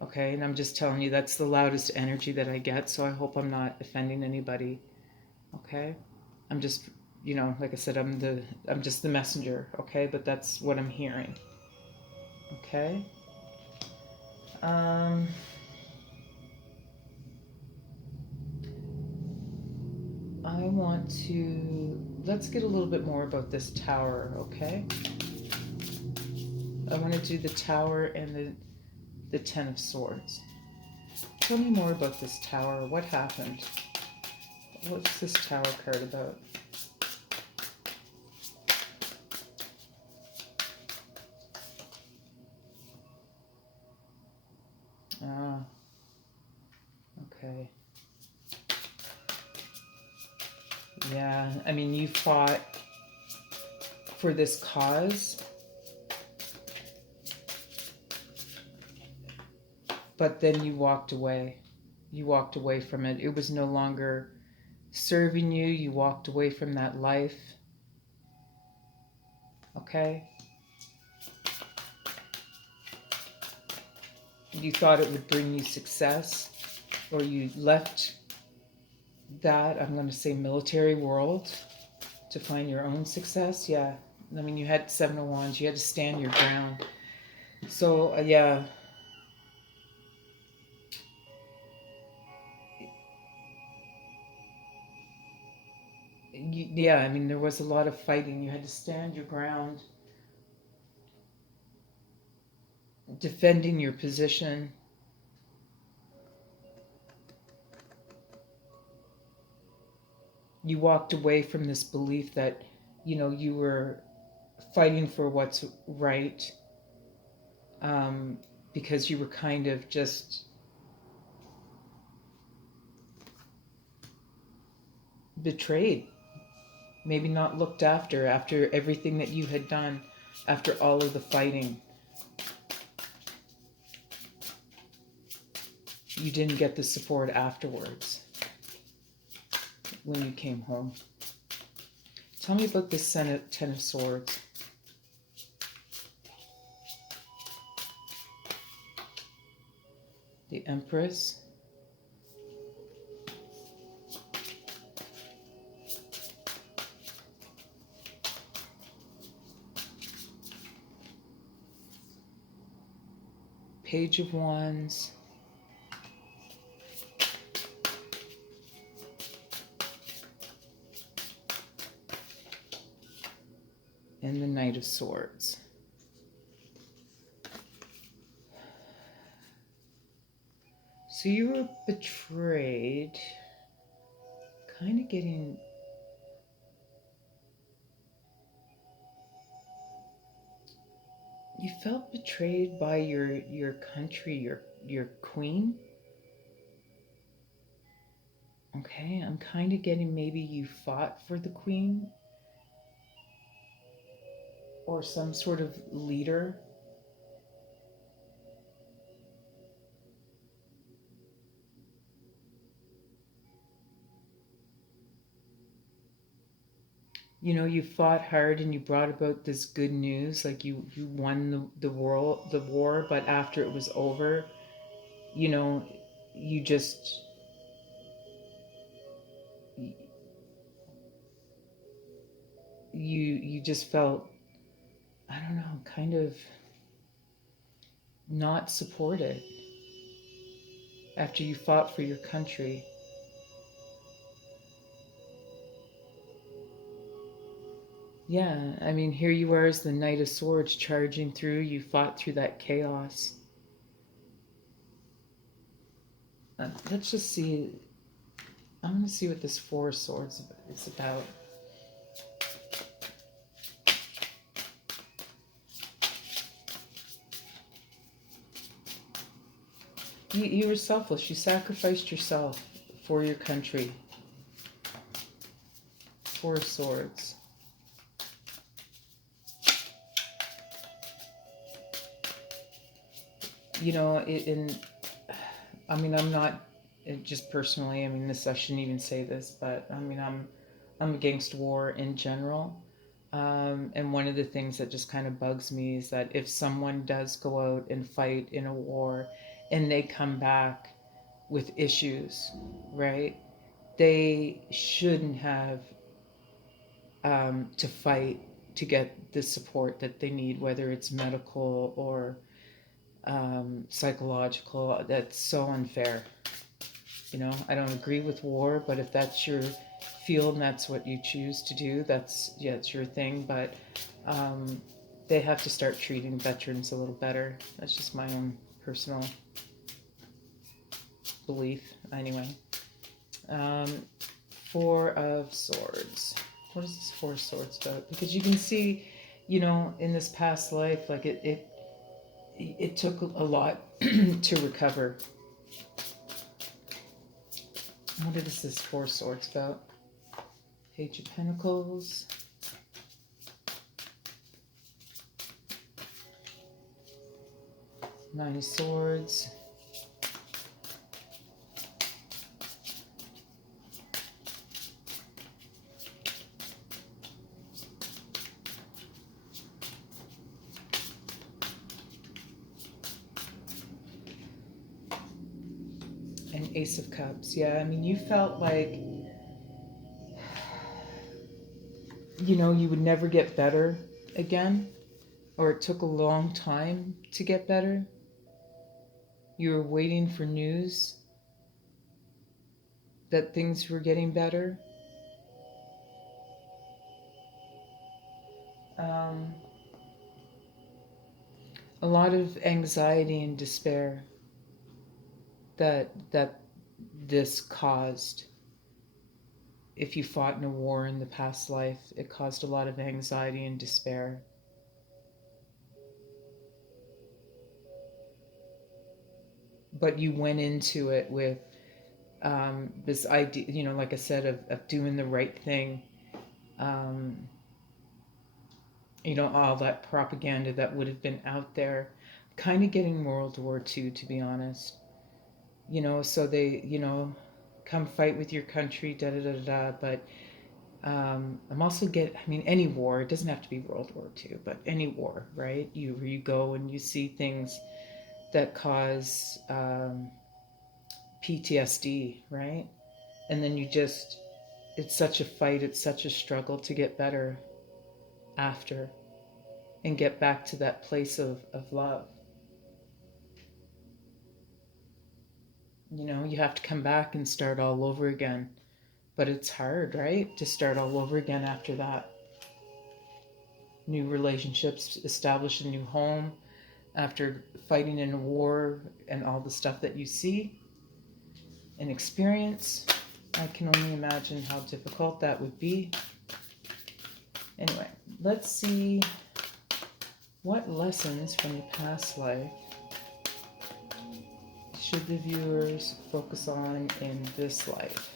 Okay, and I'm just telling you that's the loudest energy that I get, so I hope I'm not offending anybody. Okay, I'm just, like I said, I'm just the messenger. Okay, but that's what I'm hearing. Okay. Um, let's get a little bit more about this tower. Okay, I want to do the tower and the Ten of Swords. Tell me more about this tower. What happened? What's this tower card about? Ah, okay. Yeah, I mean, you fought for this cause, but then you walked away. You walked away from it. It was no longer serving you. You walked away from that life. Okay? You thought it would bring you success, or you left that, I'm going to say, military world to find your own success. Yeah. I mean, you had Seven of Wands. You had to stand your ground. So, yeah. Yeah, I mean, there was a lot of fighting. You had to stand your ground, defending your position. You walked away from this belief that, you were fighting for what's right, um, because you were kind of just betrayed, maybe not looked after everything that you had done, after all of the fighting. You didn't get the support afterwards when you came home. Tell me about this Ten of Swords. The Empress. Page of Wands. And the Knight of Swords. So you were betrayed, kind of getting... You felt betrayed by your country, your queen. Okay, I'm kind of getting maybe you fought for the queen or some sort of leader. You fought hard and you brought about this good news, like you won the war, but after it was over, you just you just felt, I don't know, kind of not supported after you fought for your country. Yeah, I mean, here you are as the Knight of Swords charging through. You fought through that chaos. Let's just see. I'm going to see what this Four of Swords is about. You were selfless. You sacrificed yourself for your country. Four of Swords. You know, I mean, I'm not, just personally, I mean, I shouldn't even say this, but I mean, I'm against war in general. And one of the things that just kind of bugs me is that if someone does go out and fight in a war and they come back with issues, right? They shouldn't have to fight to get the support that they need, whether it's medical or psychological. That's so unfair. You know, I don't agree with war, but if that's your field and that's what you choose to do, it's your thing. But um, they have to start treating veterans a little better. That's just my own personal belief. Anyway, um, Four of Swords. What is this Four of Swords about? Because you can see, you know, in this past life, like it took a lot to recover. What is this Four of Swords about? Page of Pentacles. Nine of Swords. And Ace of Cups. Yeah, I mean, you felt like, you know, you would never get better again, or it took a long time to get better. You were waiting for news that things were getting better. Um, a lot of anxiety and despair that this caused. If you fought in a war in the past life, it caused a lot of anxiety and despair. But you went into it with this idea, you know, like I said, of doing the right thing. Um, you know, all that propaganda that would have been out there, kind of getting World War II, to be honest. You know, so they, you know, come fight with your country, da da da da. But I'm also I mean, any war, it doesn't have to be World War II, but any war, right? You go and you see things that cause PTSD, right? And then it's such a fight, it's such a struggle to get better after and get back to that place of love. You know, you have to come back and start all over again. But it's hard, right? To start all over again after that. New relationships, establish a new home after fighting in a war and all the stuff that you see and experience. I can only imagine how difficult that would be. Anyway, let's see what lessons from the past life should the viewers focus on in this life.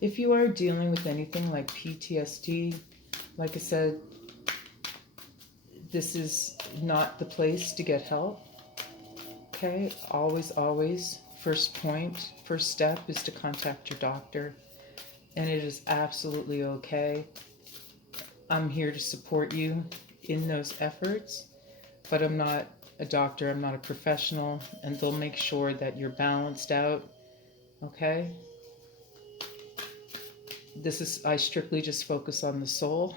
If you are dealing with anything like PTSD, like I said, this is not the place to get help. Okay, always, first step is to contact your doctor. And it is absolutely okay. I'm here to support you in those efforts, but I'm not a doctor, I'm not a professional, and they'll make sure that you're balanced out, okay? I strictly just focus on the soul.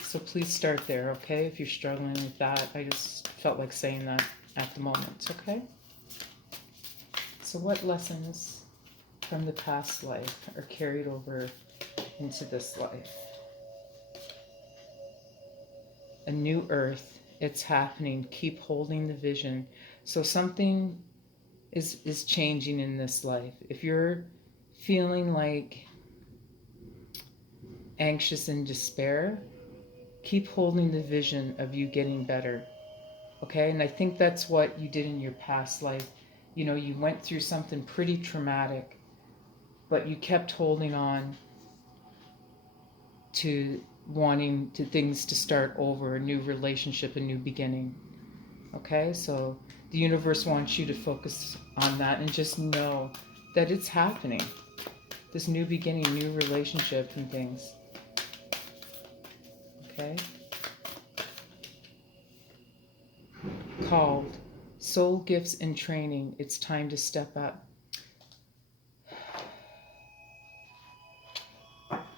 So please start there, okay? If you're struggling with that, I just felt like saying that at the moment, okay? So what lessons from the past life are carried over into this life. A new earth, it's happening. Keep holding the vision. So something is changing in this life. If you're feeling like anxious and despair, keep holding the vision of you getting better. Okay? And I think that's what you did in your past life. You know, you went through something pretty traumatic, but you kept holding on to wanting to things to start over, a new relationship, a new beginning. Okay? So the universe wants you to focus on that and just know that it's happening. This new beginning, new relationship and things. Okay? Called Soul Gifts and Training. It's time to step up.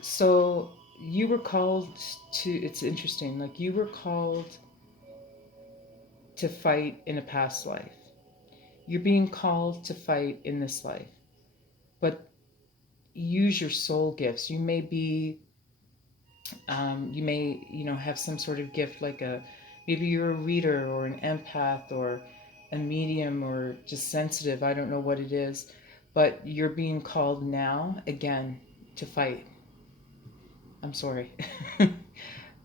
So you were called to, it's interesting, like you were called to fight in a past life. You're being called to fight in this life. But use your soul gifts. You may be, you may, have some sort of gift like maybe you're a reader or an empath or a medium or just sensitive. I don't know what it is. But you're being called now, again, to fight. I'm sorry.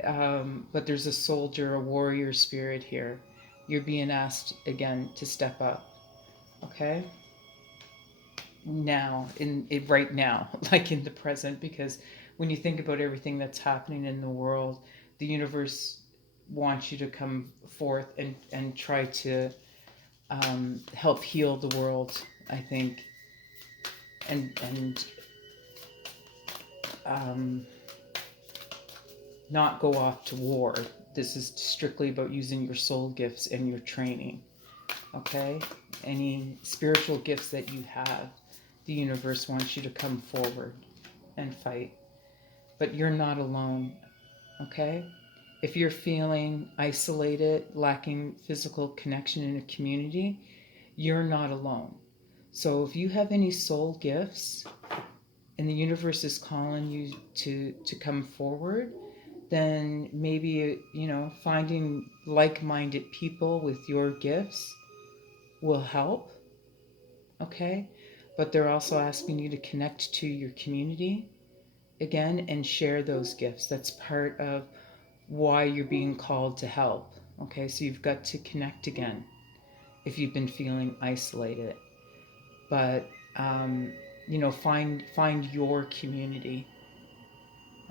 But there's a soldier, a warrior spirit here. You're being asked again to step up. Okay? Now, right now, like in the present, because when you think about everything that's happening in the world, the universe wants you to come forth and try to help heal the world, I think, and not go off to war. This is strictly about using your soul gifts and your training. Okay? Any spiritual gifts that you have, the universe wants you to come forward and fight. But you're not alone. Okay? If you're feeling isolated, lacking physical connection in a community, you're not alone. So if you have any soul gifts and the universe is calling you to come forward, then maybe, finding like-minded people with your gifts will help. Okay? But they're also asking you to connect to your community again and share those gifts. That's part of why you're being called to help. Okay? So you've got to connect again if you've been feeling isolated. But find your community.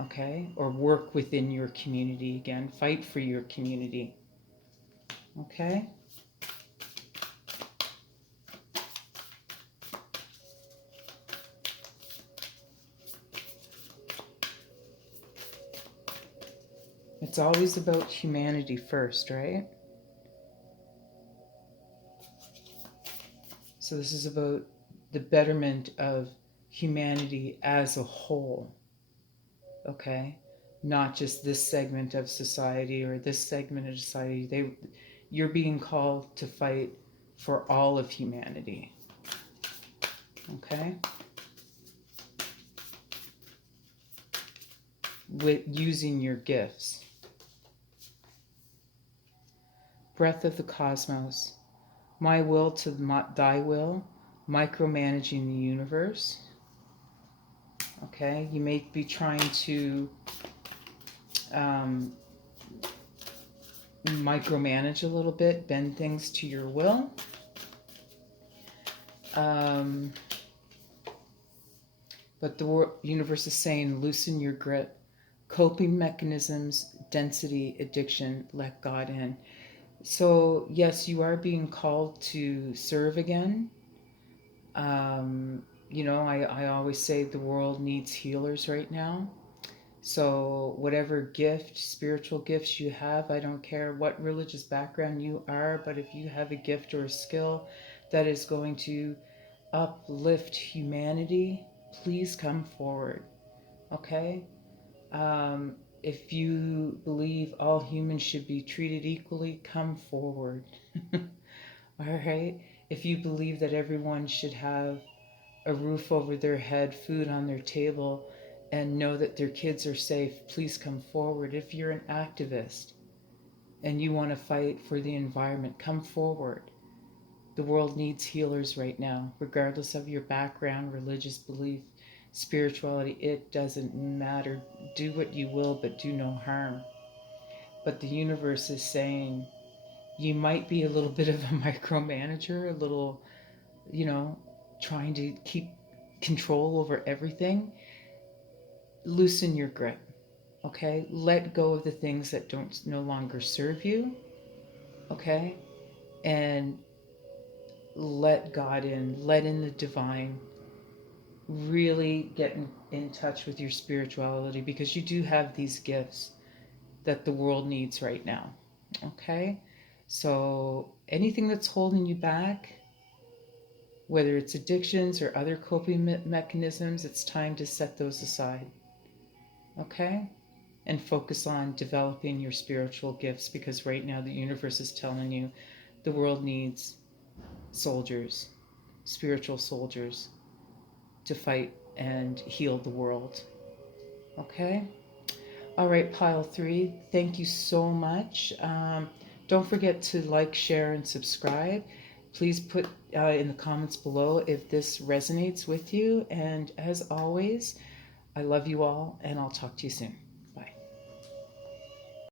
Okay? Or work within your community again. Fight for your community. Okay? It's always about humanity first, right? So this is about the betterment of humanity as a whole. Okay? Not just this segment of society or this segment of society. You're being called to fight for all of humanity. Okay? With using your gifts. Breath of the cosmos. My will to thy will. Micromanaging the universe. Okay? You may be trying to micromanage a little bit, bend things to your will. But the universe is saying, loosen your grip. Coping mechanisms, density, addiction, let God in. So, yes, you are being called to serve again. I always say the world needs healers right now. So whatever gift, spiritual gifts you have, I don't care what religious background you are, but if you have a gift or a skill that is going to uplift humanity, please come forward. Okay? If you believe all humans should be treated equally, come forward. All right? If you believe that everyone should have a roof over their head, food on their table, and know that their kids are safe, please come forward. If you're an activist and you want to fight for the environment, come forward. The world needs healers right now, regardless of your background, religious belief, spirituality. It doesn't matter. Do what you will, but do no harm. But the universe is saying you might be a little bit of a micromanager, a little, you know, trying to keep control over everything. Loosen your grip, okay? Let go of the things that don't no longer serve you, okay? And let God in, let in the divine. Really get in touch with your spirituality, because you do have these gifts that the world needs right now, okay? So anything that's holding you back, whether it's addictions or other coping mechanisms, it's time to set those aside, okay? And focus on developing your spiritual gifts, because right now the universe is telling you the world needs soldiers, spiritual soldiers, to fight and heal the world. Okay? All right, pile three, thank you so much. Don't forget to like, share, and subscribe. Please put in the comments below if this resonates with you. And as always, I love you all, and I'll talk to you soon.